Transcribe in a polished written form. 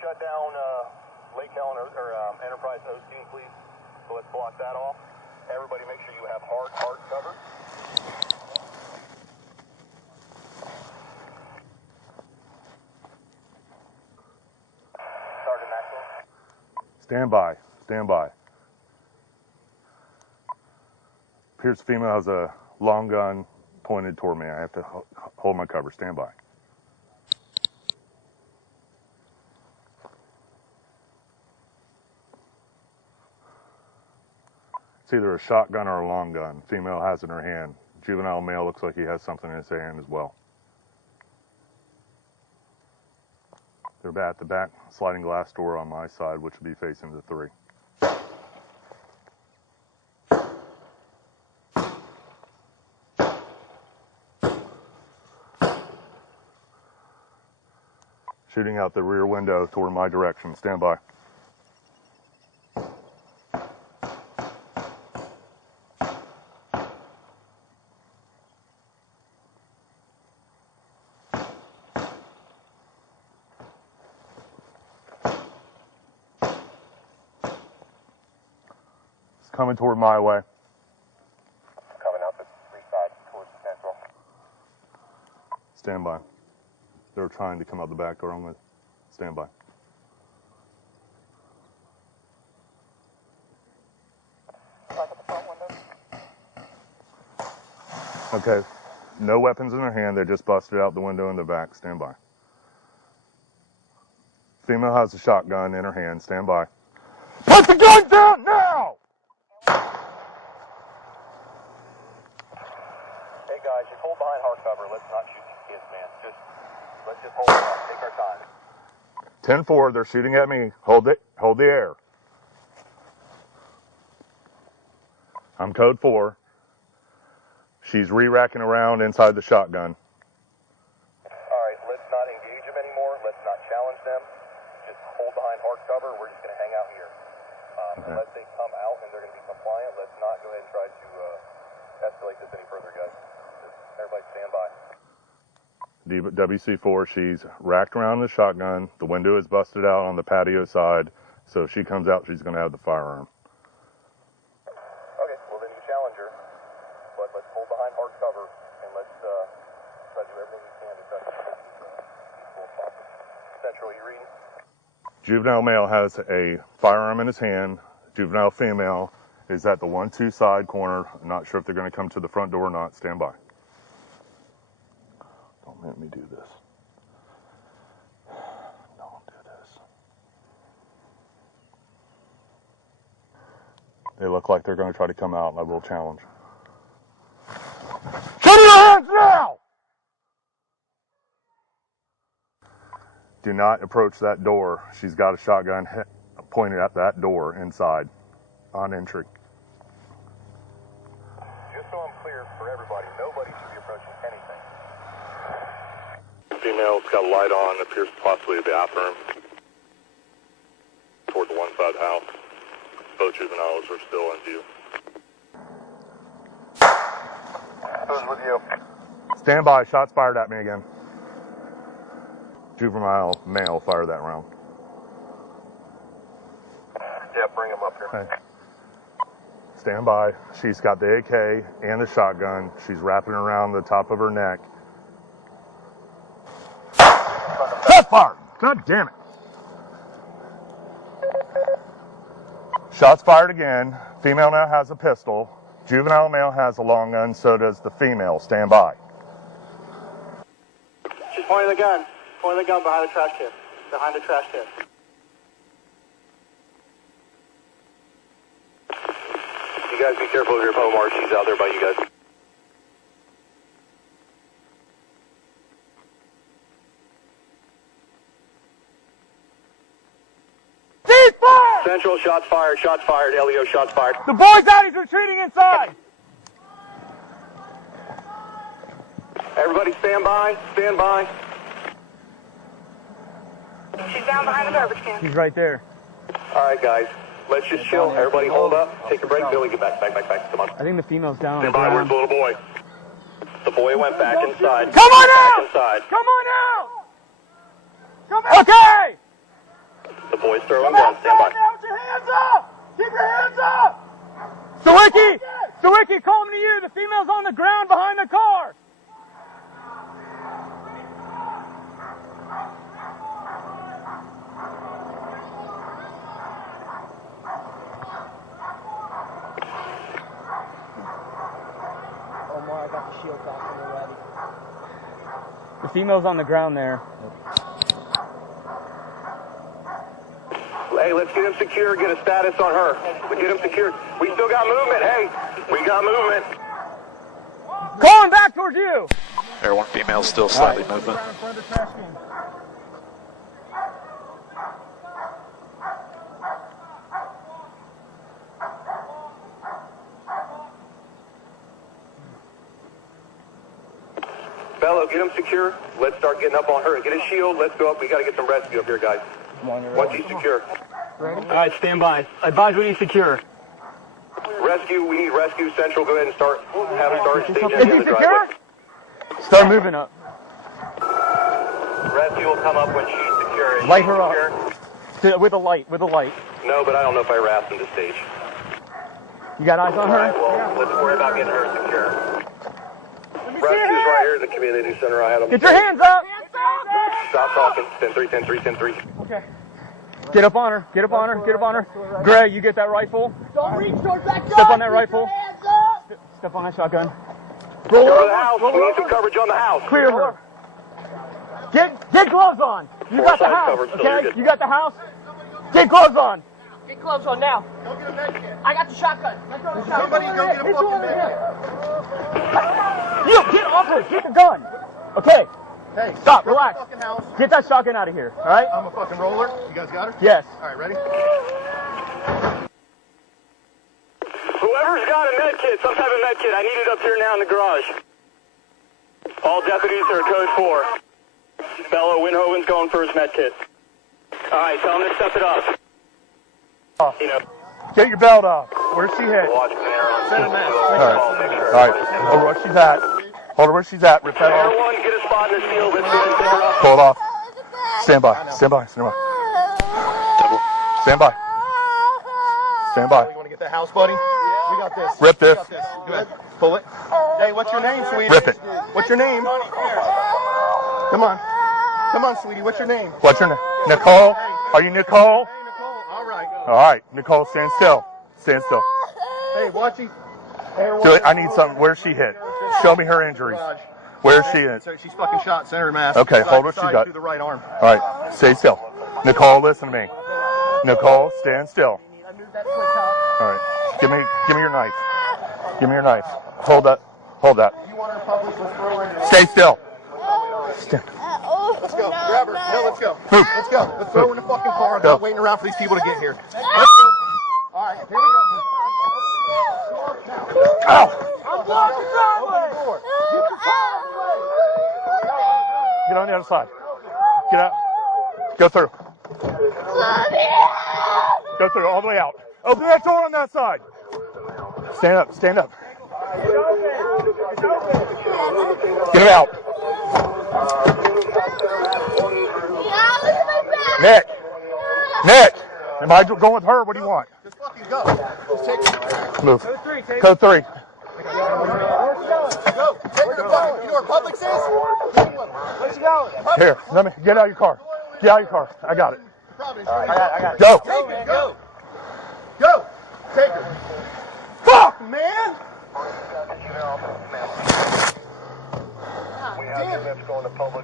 shut down Lake Helen or Enterprise Osteen, please. So let's block that off. Everybody make sure you have hard cover. Sergeant Maxwell. Stand by. Stand by. Appears the female has a long gun pointed toward me. I have to hold my cover. Stand by. It's either a shotgun or a long gun. Female has it in her hand. Juvenile male looks like he has something in his hand as well. They're at the back sliding glass door on my side, which will be facing the 3. Shooting out the rear window toward my direction. Stand by. It's coming toward my way. Coming out the 3 side towards the central. Stand by. They're trying to come out the back door. I'm going to stand by. Okay. No weapons in their hand. They just busted out the window in the back. Stand by. Female has a shotgun in her hand. Stand by. Put the gun down now! Hey guys, just hold behind hard cover. Let's not shoot these kids, man. Let's just hold it up. Take our time. 10-4, they're shooting at me. Hold it. Hold the air. I'm code 4. She's re-racking around inside the shotgun. All right, let's not engage them anymore. Let's not challenge them. Just hold behind hard cover. We're just going to hang out here. Okay. Unless they come out and they're going to be compliant, let's not go ahead and try to escalate this any further, guys. Just everybody stand by. WC4, she's racked around the shotgun. The window is busted out on the patio side. So if she comes out, she's going to have the firearm. Okay, well then you challenge her. But let's hold behind hard cover and let's try to do everything we can to try to keep peaceful and proper. Central, you reading? Juvenile male has a firearm in his hand. Juvenile female is at the 1-2 side corner. I'm not sure if they're going to come to the front door or not. Stand by. Don't let me do this. Don't do this. They look like they're going to try to come out, and I will challenge. Show me your hands now! Do not approach that door. She's got a shotgun pointed at that door inside on entry. Just so I'm clear for everybody, nobody should be approaching anything. Female's got a light on, appears possibly a bathroom toward the one side house. Both juveniles are still in view. Who's with you? Stand by. Shots fired at me again. Juvenile male fired that round. Yeah, bring him up here. Okay. Stand by. She's got the AK and the shotgun. She's wrapping around the top of her neck. Shot fired! God damn it. Shots fired again. Female now has a pistol. Juvenile male has a long gun, so does the female. Stand by. She's pointing the gun. Pointing the gun behind the trash can. Behind the trash can. You guys be careful of your homeowner. She's out there by you guys. Central, shots fired, LEO, shots fired. The boy's out, he's retreating inside! Everybody stand by, stand by. She's down behind the garbage can. He's right there. All right, guys, let's just chill. Everybody hold up, take a break. Billy, get back, come on. I think the female's down. Stand by, where's the little boy? The boy went back inside. Come on out! Inside. Come on out! Come out! Okay! throwing guns. Stand by. Put your hands up! Keep your hands up! Sawicki, calling to you. The female's on the ground behind the car. Omar, I got the shield back when you're ready. The female's on the ground there. Hey, let's get him secure, get a status on her. Get him secured. We still got movement. Hey, we got movement. Calling back towards you. Air 1 female still slightly moving. Bello, get him secure. Let's start getting up on her. Get a shield. Let's go up. We got to get some rescue up here, guys. Once he's secure. Ready? All right, stand by. Advise we need secure. Rescue, we need rescue central. Go ahead and start. Have him start staging Is in he the secure? driveway. Start moving up. Rescue will come up when she's secure. Light her up. With a light, No, but I don't know if I harassed him to stage. You got eyes on All right, her? well, let's worry about getting her secure. Rescue's right here in the community center. I had him. Get your hands up! Stop talking. 10-3, 10-3, 10-3. Okay. Get up on her. Get up on her. Get up on her. Gray, you get that rifle. Don't reach towards that gun. Step on that rifle. Hands up. Step on that shotgun. Roll over the house. We need some coverage on the house. Clear her. Get gloves on. You got the house. Okay? You got the house. Get gloves on. Get gloves on now. Go get a med kit. I got the shotgun. Let's go to the shotgun. Somebody go get a fucking med kit. You get off her. Get the gun. Okay. Hey, Stop. go to the Relax. fucking house. Get that shotgun out of here. All right? I'm a fucking roller. You guys got her? Yes. All right, ready? Whoever's got a med kit, some type of med kit, I need it up here now in the garage. All deputies are code 4. Bello, Winhoven's going for his med kit. All right, tell him to step it up. You know, Get your belt off. Where's she hit? watch the air on scene. All right. Hold her where she's at. Hold her where she's at. Rip that Air off. 1, get a spot in the field. Let's go and pick her up. Pull it off. Stand by. Stand by. Stand by. Stand by. Stand by. You want to get that house, buddy? We got this. Rip this. We got this. Go ahead. Pull it. Hey, what's your name, sweetie? Rip it. What's your name? Come on. Come on, sweetie. What's your name? What's your name? Nicole? Are you Nicole? Hey, Nicole. All right. All right. Nicole, stand still. Stand still. Hey, watch these. Julie, I need something. Where's she hit? Show me her injuries. Where's she at? So she's fucking shot center mass. Okay, Side hold to what she side got. Through the right arm. All right. Stay still. Nicole, listen to me. Nicole, stand still. All right. Give me your knife. Give me your knife. Hold that. Hold that. You want her public? Let's throw her in. Stay still. Let's go. Grab her. No, let's go. Move. Let's go. Let's throw her in the fucking car. I'm Go. not waiting around for these people to get here. Let's go. All right, here we go. Ow! I'm blocking the driveway. Get on the other side. Get out. Go through. Go through all the way out. Open that door on that side. Stand up. Stand up. Get him out. Nick. Nick. Am I going with her? What do you want? Just fucking go. Just take it. Move. Code 3. Go. Take her to public. You know where Publix is? Where's she going? Here. Let me get out of your car. Get out of your car. I got it. I got it. Go. Take her. Go. Go. Take her. Fuck, man. We have units going to Publix